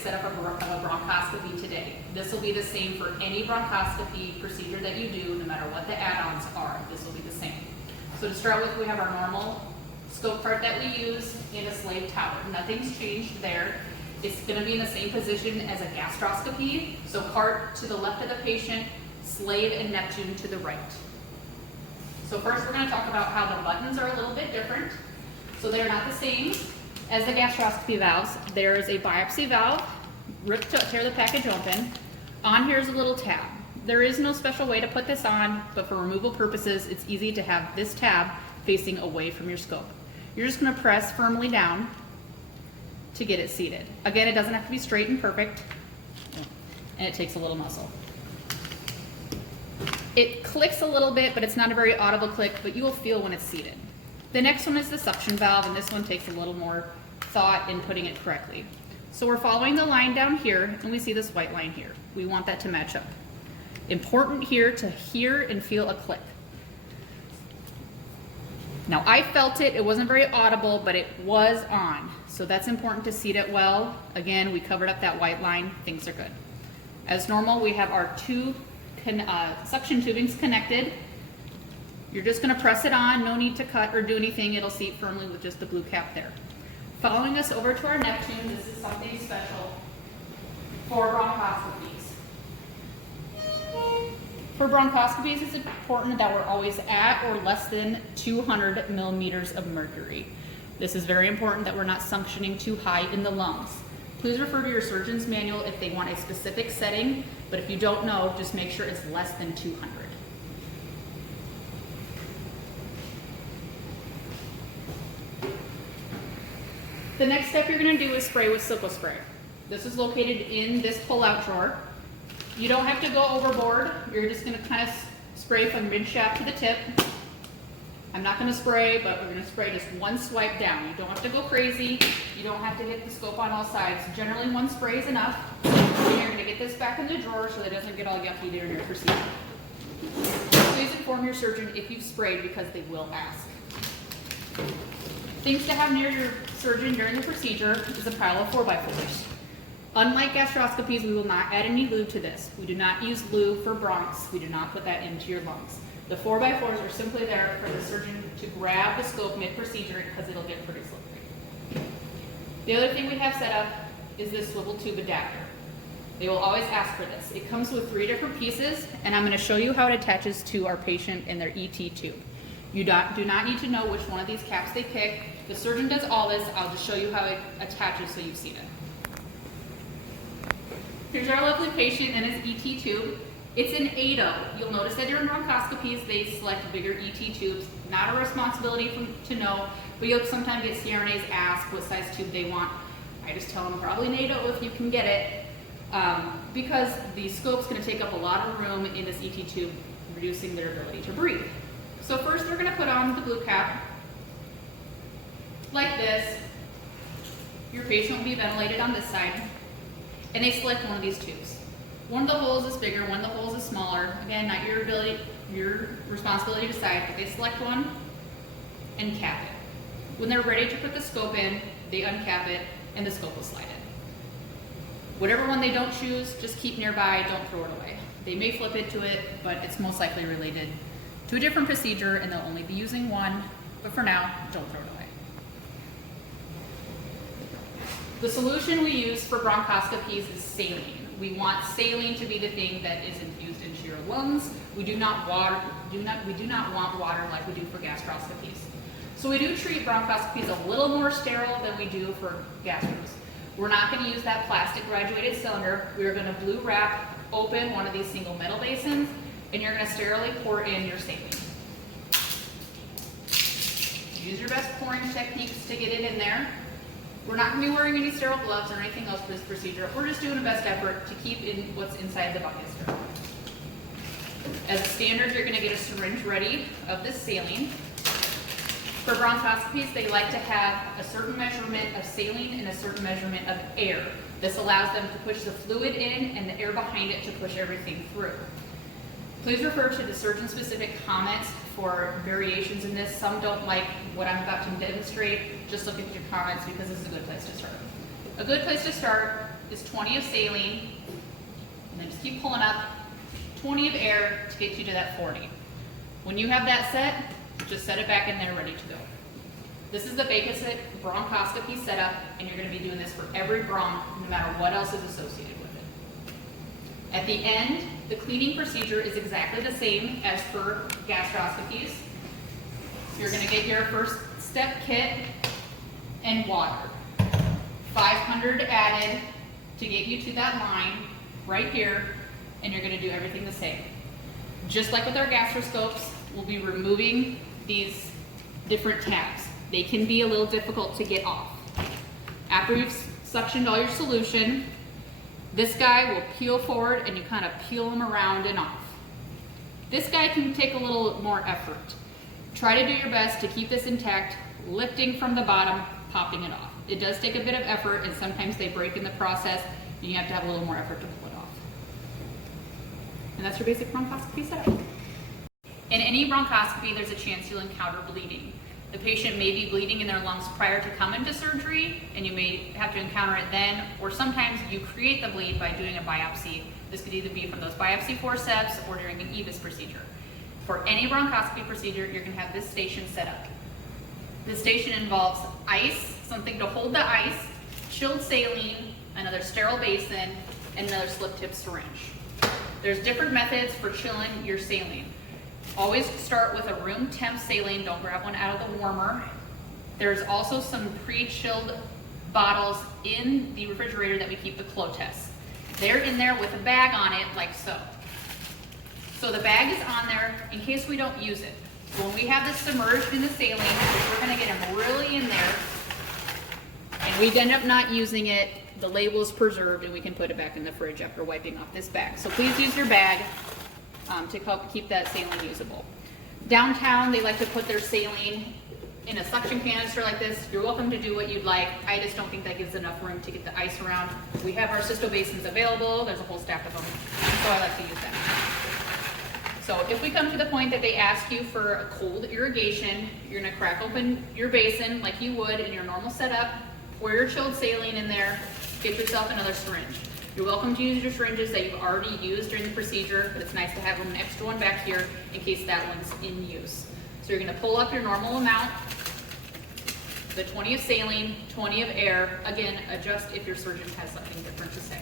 setup of a bronchoscopy today. This will be the same for any bronchoscopy procedure that you do, no matter what the add-ons are. This will be the same. So to start with, we have our normal scope cart that we use in a slave tower. Nothing's changed there. It's going to be in the same position as a gastroscopy. So cart to the left of the patient, slave and Neptune to the right. So first we're going to talk about how the buttons are a little bit different. So they're not the same as the gastroscopy valves. There is a biopsy valve, tear the package open. On here is a little tab. There is no special way to put this on, but for removal purposes, it's easy to have this tab facing away from your scope. You're just going to press firmly down to get it seated. Again, it doesn't have to be straight and perfect, and it takes a little muscle. It clicks a little bit, but it's not a very audible click, but you will feel when it's seated. The next one is the suction valve, and this one takes a little more thought in putting it correctly. So we're following the line down here, and we see this white line here. We want that to match up. Important here to hear and feel a click. Now I felt it, it wasn't very audible, but it was on. So that's important to seat it well. Again, we covered up that white line, things are good. As normal, we have our two suction tubings connected. You're just going to press it on, no need to cut or do anything, it'll seat firmly with just the blue cap there. Following us over to our Neptune, this is something special for bronchoscopies. For bronchoscopies, it's important that we're always at or less than 200 millimeters of mercury. This is very important that we're not suctioning too high in the lungs. Please refer to your surgeon's manual if they want a specific setting, but if you don't know, just make sure it's less than 200. The next step you're going to do is spray with sickle spray. This is located in this pull-out drawer. You don't have to go overboard. You're just going to kind of spray from mid shaft to the tip. I'm not going to spray, but we're going to spray just one swipe down. You don't have to go crazy. You don't have to hit the scope on all sides. Generally, one spray is enough. And you're going to get this back in the drawer so that it doesn't get all yucky during your procedure. Please inform your surgeon if you've sprayed because they will ask. Things to have near your surgeon during the procedure is a pile of 4x4s. Unlike gastroscopies, we will not add any lube to this. We do not use lube for bronchs. We do not put that into your lungs. The 4x4s are simply there for the surgeon to grab the scope mid-procedure because it'll get pretty slippery. The other thing we have set up is this swivel tube adapter. They will always ask for this. It comes with 3 different pieces, and I'm going to show you how it attaches to our patient and their ET tube. You do not need to know which one of these caps they pick. The surgeon does all this. I'll just show you how it attaches so you've seen it. Here's our lovely patient and his ET tube. It's an 8-0. You'll notice that during bronchoscopies, they select bigger ET tubes. Not a responsibility to know, but you'll sometimes get CRNAs ask what size tube they want. I just tell them probably an 8-0 if you can get it, because the scope's going to take up a lot of room in this ET tube, reducing their ability to breathe. So first they're going to put on the blue cap, like this. Your patient will be ventilated on this side, and they select one of these tubes. One of the holes is bigger, one of the holes is smaller. Again, not your responsibility to decide, but they select one and cap it. When they're ready to put the scope in, they uncap it, and the scope will slide in. Whatever one they don't choose, just keep nearby, don't throw it away. They may flip into it, but it's most likely related to a different procedure, and they'll only be using one, but for now, don't throw it away. The solution we use for bronchoscopies is saline. We want saline to be the thing that is infused into your lungs. We do not want water like we do for gastroscopies. So we do treat bronchoscopies a little more sterile than we do for gastros. We're not going to use that plastic graduated cylinder. We're going to blue wrap open one of these single metal basins, and you're going to sterilely pour in your saline. Use your best pouring techniques to get it in there. We're not going to be wearing any sterile gloves or anything else for this procedure. We're just doing the best effort to keep in what's inside the bucket sterile. As a standard, you're going to get a syringe ready of this saline. For bronchoscopies, they like to have a certain measurement of saline and a certain measurement of air. This allows them to push the fluid in and the air behind it to push everything through. Please refer to the surgeon-specific comments for variations in this. Some don't like what I'm about to demonstrate. Just look at your comments because this is a good place to start. A good place to start is 20 of saline, and then just keep pulling up, 20 of air to get you to that 40. When you have that set, just set it back in there ready to go. This is the basic bronchoscopy setup, and you're going to be doing this for every bronch, no matter what else is associated with it. At the end, the cleaning procedure is exactly the same as for gastroscopies. You're going to get your first step kit and water. 500 added to get you to that line right here, and you're going to do everything the same. Just like with our gastroscopes, we'll be removing these different tabs. They can be a little difficult to get off. After you've suctioned all your solution, this guy will peel forward and you kind of peel them around and off. This guy can take a little more effort. Try to do your best to keep this intact, lifting from the bottom, popping it off. It does take a bit of effort, and sometimes they break in the process, and you have to have a little more effort to pull it off. And that's your basic bronchoscopy setup. In any bronchoscopy, there's a chance you'll encounter bleeding. The patient may be bleeding in their lungs prior to coming to surgery, and you may have to encounter it then, or sometimes you create the bleed by doing a biopsy. This could either be from those biopsy forceps or during an EVIS procedure. For any bronchoscopy procedure, you're going to have this station set up. This station involves ice, something to hold the ice, chilled saline, another sterile basin, and another slip-tip syringe. There's different methods for chilling your saline. Always start with a room temp saline, don't grab one out of the warmer. There's also some pre-chilled bottles in the refrigerator that we keep the Clotes. They're in there with a bag on it, like so. So the bag is on there in case we don't use it. So when we have this submerged in the saline, we're gonna get them really in there, and we end up not using it, the label is preserved, and we can put it back in the fridge after wiping off this bag. So please use your bag to help keep that saline usable. Downtown, they like to put their saline in a suction canister like this. You're welcome to do what you'd like. I just don't think that gives enough room to get the ice around. We have our cysto basins available. There's a whole stack of them, so I like to use them. So if we come to the point that they ask you for a cold irrigation, you're gonna crack open your basin like you would in your normal setup, pour your chilled saline in there, get yourself another syringe. You're welcome to use your syringes that you've already used during the procedure, but it's nice to have an extra one back here in case that one's in use. So you're gonna pull up your normal amount, the 20 of saline, 20 of air. Again, adjust if your surgeon has something different to say.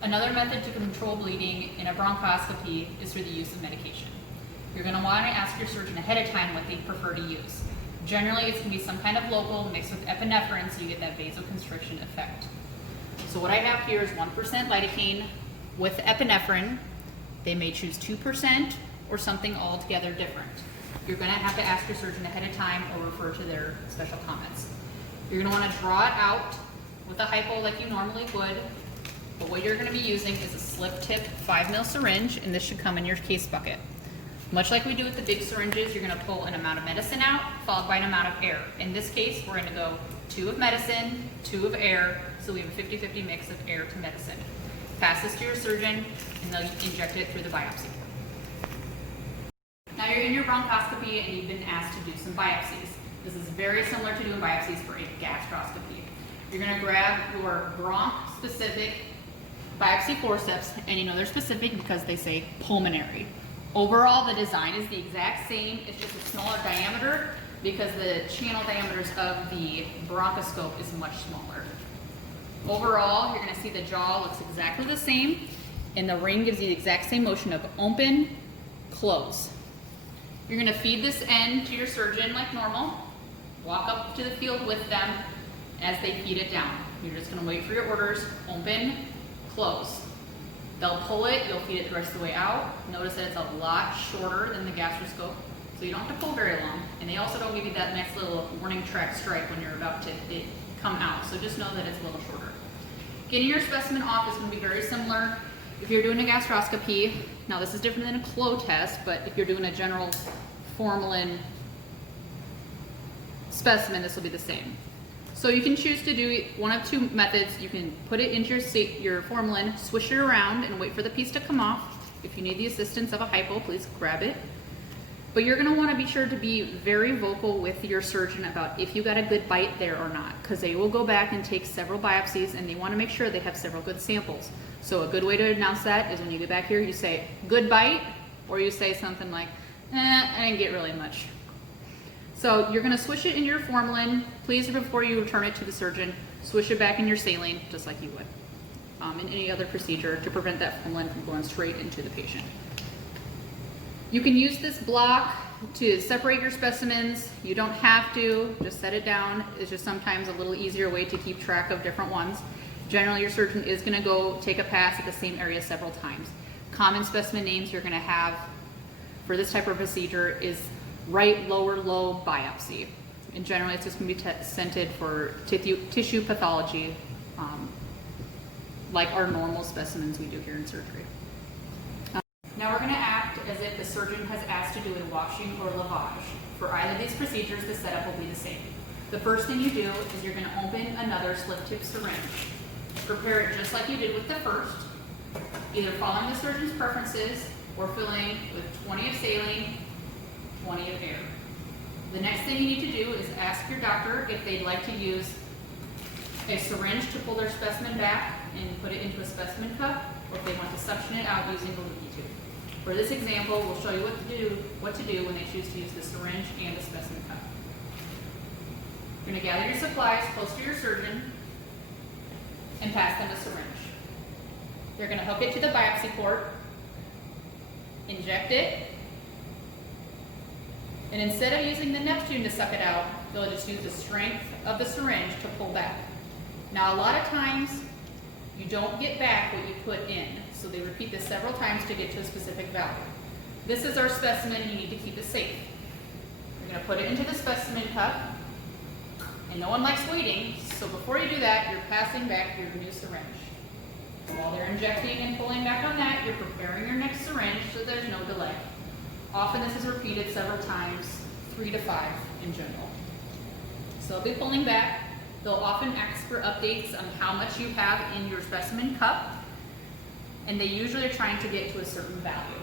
Another method to control bleeding in a bronchoscopy is through the use of medication. You're going to want to ask your surgeon ahead of time what they prefer to use. Generally, it's going to be some kind of local mixed with epinephrine, so you get that vasoconstriction effect. So what I have here is 1% lidocaine with epinephrine. They may choose 2% or something altogether different. You're going to have to ask your surgeon ahead of time or refer to their special comments. You're going to want to draw it out with a hypo like you normally would. But what you're going to be using is a slip tip 5 ml syringe, and this should come in your case bucket. Much like we do with the big syringes, you're going to pull an amount of medicine out, followed by an amount of air. In this case, we're going to go 2 of medicine, 2 of air, so we have a 50-50 mix of air to medicine. Pass this to your surgeon, and they'll inject it through the biopsy. Now you're in your bronchoscopy, and you've been asked to do some biopsies. This is very similar to doing biopsies for a gastroscopy. You're going to grab your bronch-specific biopsy forceps, and you know they're specific because they say pulmonary. Overall, the design is the exact same. It's just a smaller diameter because the channel diameters of the bronchoscope is much smaller. Overall, you're going to see the jaw looks exactly the same, and the ring gives you the exact same motion of open, close. You're going to feed this end to your surgeon like normal. Walk up to the field with them as they feed it down. You're just going to wait for your orders. Open, close. They'll pull it, you'll feed it the rest of the way out. Notice that it's a lot shorter than the gastroscope, so you don't have to pull very long. And they also don't give you that nice little warning track stripe when you're about to come out, so just know that it's a little shorter. Getting your specimen off is going to be very similar if you're doing a gastroscopy. Now this is different than a flow test, but if you're doing a general formalin specimen, this will be the same. So you can choose to do one of 2 methods. You can put it into your formalin, swish it around, and wait for the piece to come off. If you need the assistance of a hypo, please grab it. But you're gonna wanna be sure to be very vocal with your surgeon about if you got a good bite there or not, because they will go back and take several biopsies and they wanna make sure they have several good samples. So a good way to announce that is when you get back here, you say, good bite, or you say something like, I didn't get really much. So you're gonna swish it in your formalin. Please, before you return it to the surgeon, swish it back in your saline, just like you would in any other procedure, to prevent that formalin from going straight into the patient. You can use this block to separate your specimens. You don't have to, just set it down. It's just sometimes a little easier way to keep track of different ones. Generally, your surgeon is gonna go take a pass at the same area several times. Common specimen names you're gonna have for this type of procedure is right lower lobe biopsy. And generally, it's just gonna be scented for tissue pathology, like our normal specimens we do here in surgery. Now we're going to act as if the surgeon has asked to do a washing or lavage. For either of these procedures, the setup will be the same. The first thing you do is you're going to open another slip-tip syringe. Prepare it just like you did with the first, either following the surgeon's preferences or filling with 20 of saline, 20 of air. The next thing you need to do is ask your doctor if they'd like to use a syringe to pull their specimen back and put it into a specimen cup, or if they want to suction it out using the leaky tube. For this example, we'll show you what to do when they choose to use the syringe and the specimen cup. You're going to gather your supplies close to your surgeon and pass them the syringe. They're going to hook it to the biopsy port, inject it, and instead of using the Neptune to suck it out, they'll just use the strength of the syringe to pull back. Now, a lot of times, you don't get back what you put in, so they repeat this several times to get to a specific value. This is our specimen, and you need to keep it safe. You're going to put it into the specimen cup, and no one likes waiting, so before you do that, you're passing back your new syringe. While they're injecting and pulling back on that, you're preparing your next syringe so there's no delay. Often this is repeated several times, 3 to 5 in general. So they'll be pulling back. They'll often ask for updates on how much you have in your specimen cup, and they usually are trying to get to a certain value.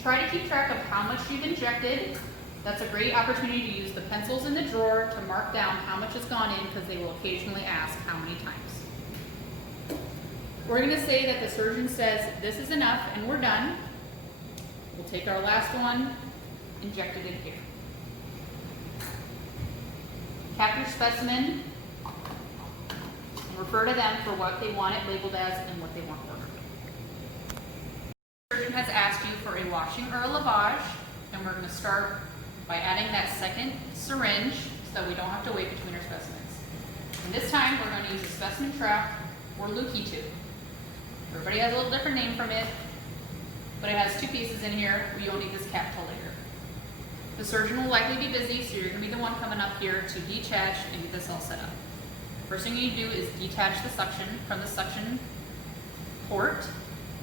Try to keep track of how much you've injected. That's a great opportunity to use the pencils in the drawer to mark down how much has gone in, because they will occasionally ask how many times. We're going to say that the surgeon says this is enough and we're done. We'll take our last one, inject it in here. Cap your specimen and refer to them for what they want it labeled as and what they want ordered. The surgeon has asked you for a washing or a lavage, and we're going to start by adding that second syringe so that we don't have to wait between our specimens. And this time we're going to use a specimen trap or Lukey tube. Everybody has a little different name from it, but it has 2 pieces in here. We don't need this cap till later. The surgeon will likely be busy, so you're going to be the one coming up here to detach and get this all set up. First thing you do is detach the suction from the suction port,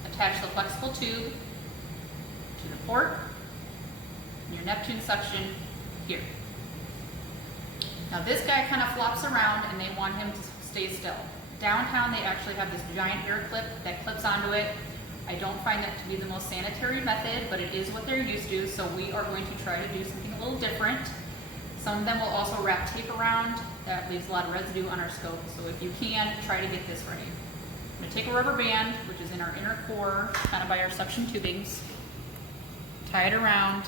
attach the flexible tube to the port, and your Neptune suction here. Now this guy kind of flops around and they want him to stay still. Downtown they actually have this giant air clip that clips onto it. I don't find that to be the most sanitary method, but it is what they're used to, so we are going to try to do something a little different. Some of them will also wrap tape around. That leaves a lot of residue on our scope, so if you can, try to get this ready. I'm going to take a rubber band, which is in our inner core, kind of by our suction tubings, tie it around,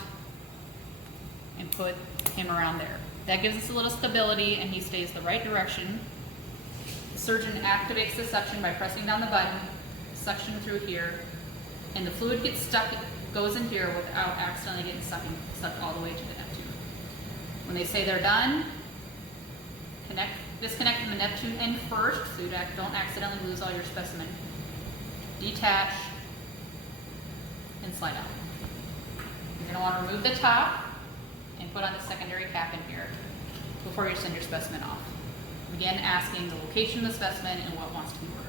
and put him around there. That gives us a little stability, and he stays the right direction. The surgeon activates the suction by pressing down the button, suction through here, and the fluid gets stuck, goes in here without accidentally getting sucked all the way to the Neptune. When they say they're done, disconnect from the Neptune end first so you don't accidentally lose all your specimen. Detach and slide out. You're going to want to remove the top and put on the secondary cap in here before you send your specimen off. Again, asking the location of the specimen and what wants to be ordered.